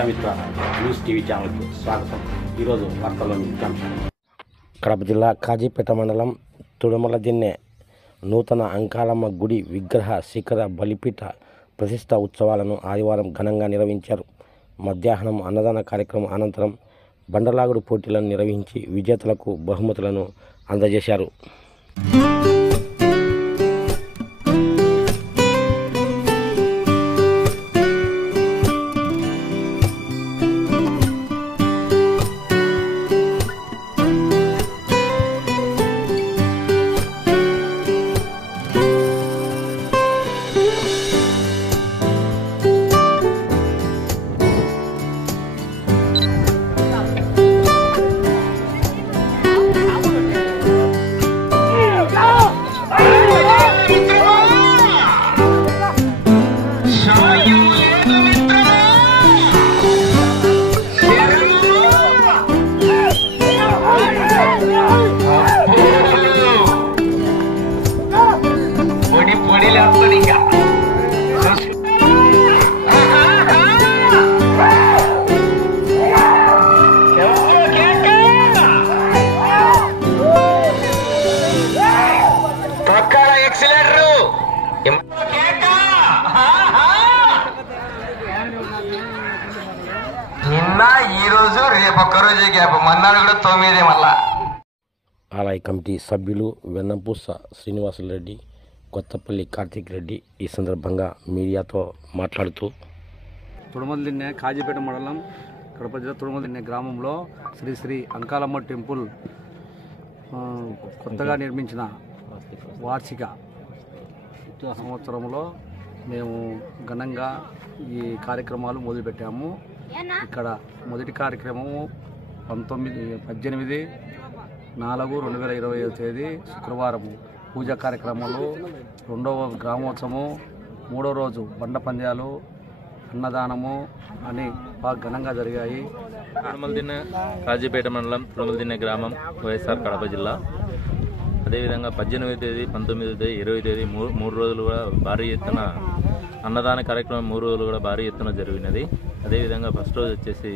Prajamitra news TV ఛానల్కు స్వాగతం. ఈరోజు వార్తల్లోని ముఖ్యాంశాలు. కడప జిల్లా కాజీపేట మండలం తుడుమలదిన్నె నూతన అంకాలమ్మ గుడి విగ్రహ శిఖర బలిపీఠ ప్రతిష్ఠ ఉత్సవాలను ఆదివారం ఘనంగా నిర్వహించారు. మధ్యాహ్నం అన్నదాన కార్యక్రమం అనంతరం బండలాగుడు పోటీలను నిర్వహించి విజేతలకు బహుమతులను అందజేశారు. నిన్న ఈ రోజు రేపు ఒక్కరోజే గ్యాప్, మన్నాడు కూడా 9 మళ్ళా. ఆలయ కమిటీ సభ్యులు వెన్నంపూస శ్రీనివాసులరెడ్డి, కొత్తపల్లి కార్తిక్ రెడ్డి ఈ సందర్భంగా మీడియాతో మాట్లాడుతూ తుడుమలదిన్నె కాజీపేట మండలం కడప జిల్లా తుడుమలదిన్నె గ్రామంలో శ్రీ శ్రీ అంకాలమ్మ టెంపుల్ కొత్తగా నిర్మించిన వార్షిక సంవత్సరంలో మేము ఘనంగా ఈ కార్యక్రమాలు మొదలుపెట్టాము. ఇక్కడ మొదటి కార్యక్రమము 18/4/2025 తేదీ శుక్రవారము పూజా కార్యక్రమాలు, రెండవ గ్రామోత్సవము, మూడో రోజు బండ పంద్యాలు, అన్నదానము అని బాగా ఘనంగా జరిగాయి. తుడుమలదిన్నె కాజీపేట మండలం తుడుమలదిన్నె గ్రామం వైఎస్ఆర్ కడప జిల్లా. అదేవిధంగా 18వ తేదీ, 19వ తేదీ, 20వ తేదీ మూడు రోజులు కూడా భారీ ఎత్తున అన్నదాన కార్యక్రమం 3 రోజులు కూడా భారీ ఎత్తున జరిగినది. అదేవిధంగా ఫస్ట్ రోజు వచ్చేసి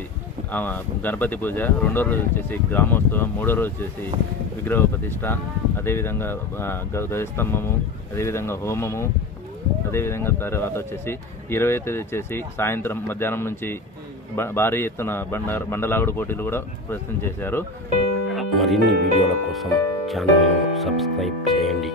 గణపతి పూజ, రెండో రోజు వచ్చేసి గ్రామోత్సవం, మూడో రోజు వచ్చేసి విగ్రహ ప్రతిష్ట, అదేవిధంగా గజస్తంభము, అదేవిధంగా హోమము, అదేవిధంగా తర్వాత వచ్చేసి 20వ తేదీ వచ్చేసి సాయంత్రం మధ్యాహ్నం నుంచి భారీ ఎత్తున బండలాగుడు పోటీలు కూడా ప్రదర్శన చేశారు. మరిన్ని వీడియోల కోసం ఛానల్ను సబ్స్క్రైబ్ చేయండి.